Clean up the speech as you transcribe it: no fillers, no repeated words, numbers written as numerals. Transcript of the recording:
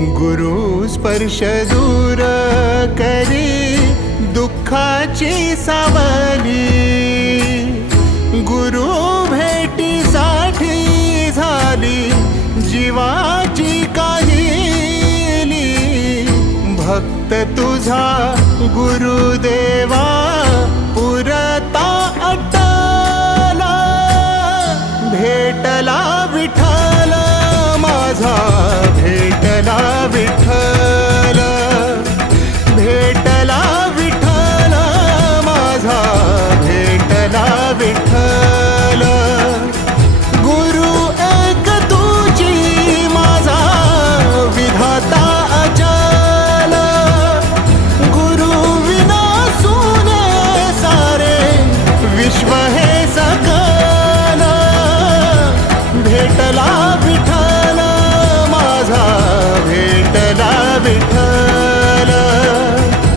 गुरु स्पर्श दूर करी दुःखाची सावली, गुरु भेटीसाठी झाली जीवाची काहिली। भक्त तुझा गुरुदेवा पुरता अटला, भेटला विठ्ठल माझा, भेटला विठ्ठल, भेटला विठ्ठल माझा, भेटला विठ्ठल। गुरु एक तुझी माझा विधाता अचल, गुरु विना सुने सारे विश्व हे सकल। भेटला विठ्ठल माझा, भेटला